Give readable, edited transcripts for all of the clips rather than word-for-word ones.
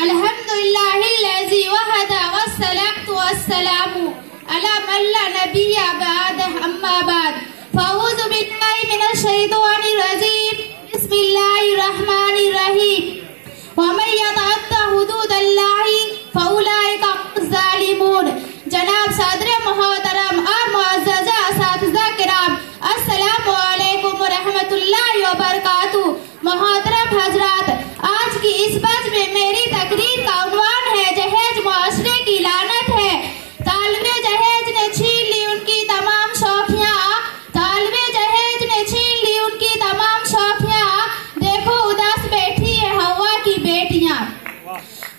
अल्हम्दुलिल्लाहिल्लज़ी वहदा वस्सलातु वस्सलामु अला मन ला नबिय्य बअदह अम्मा बाद फ़अऊज़ु बिल्लाहि मिनश शैतानिर रजीम बिस्मिल्लाहिर रहमानिर रहीम व मन यतअद्दा हुदूदल्लाहि फ़उलाइका हुमुज़ ज़ालिमून। जनाब सदर मोहतरम और मुअज़्ज़ज़ा असातिज़ा किराम, अस्सलामु अलैकुम व रहमतुल्लाहि व बरकातुहू। मोहतरम हज़रात, आज की इस बज में मेरी तकरीर का उन्वान है जहेज मुआशरे की लानत है। तालिबे जहेज ने छीन ली उनकी तमाम शौखियाँ, तालिबे जहेज ने छीन ली उनकी तमाम शौखियाँ। देखो उदास बैठी है हवा की बेटियाँ।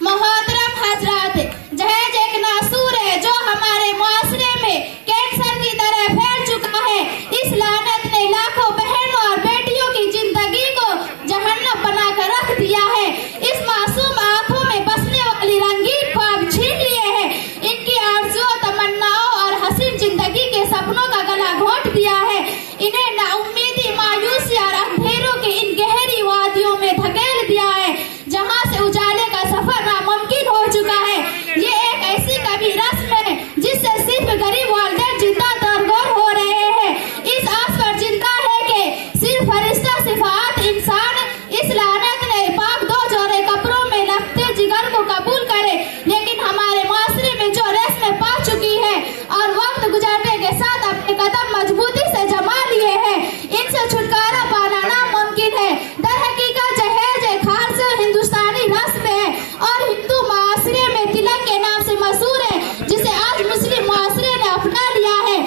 मोहतरम हज़रात, जहेज एक नासूर है जो हमारे मुआशरे में कैंसर की तरह फैल चुका है। इस लानत ने लाखों बहनों और बेटियों की जिंदगी को जहन्नम बनाकर रख दिया है। इस मासूम आंखों में बसने वाली रंगीन ख्वाब छीन लिए हैं। इनकी आरज़ुओं, तमन्नाओं और हसीन जिंदगी के सपनों का गला घोंट दिया है। इन्हें नाउम्मीदी, मायूसी और अंधेरों की इन गहरी वादियों में धकेल दिया है जहां से उजाले का सफर नामुमकिन हो चुका है। ये एक ऐसी कभी रस्म है जिससे सिर्फ गरीब वालिदैन जिंदा दरगोर हो रहे हैं। इस आस पर जिंदा है कि सिर्फ फरिश्ता सिफात इंसान। इस लानत ने पाक दो जोड़े कब्रों में लपटे जिगर को कबूल करे, लेकिन हमारे मुआशरे में जो रस्में पा चुकी है और वक्त गुजरने के साथ अपने कदम मजबूती से जमा लिए हैं, इनसे छुटकारा पाना नामुमकिन है। दर हकीकत जहेज एक खालसा हिंदुस्तानी रस्म है और हिंदू मुआशरे में तिलक के नाम से मशहूर है, जिसे आज मुस्लिम मुआशरे ने अपना लिया है।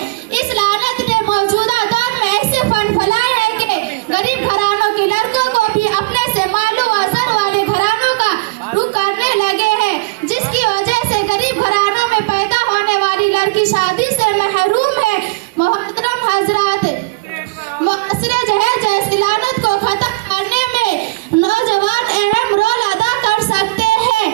इस लानत ने मौजूदा दौर में ऐसे फंड फैलाए हैं कि गरीब घरानों के लड़कों को भी अपने से मालो असर वाले घरानों का रुख करने लगे हैं, जिसकी वजह से गरीब घरानों में पैदा होने वाली लड़की शादी से महरूम है। मोहतरम हजरात, मुआशरे जहेज जैसी लानत को खत्म करने में नौजवान अहम रोल अदा कर सकते हैं।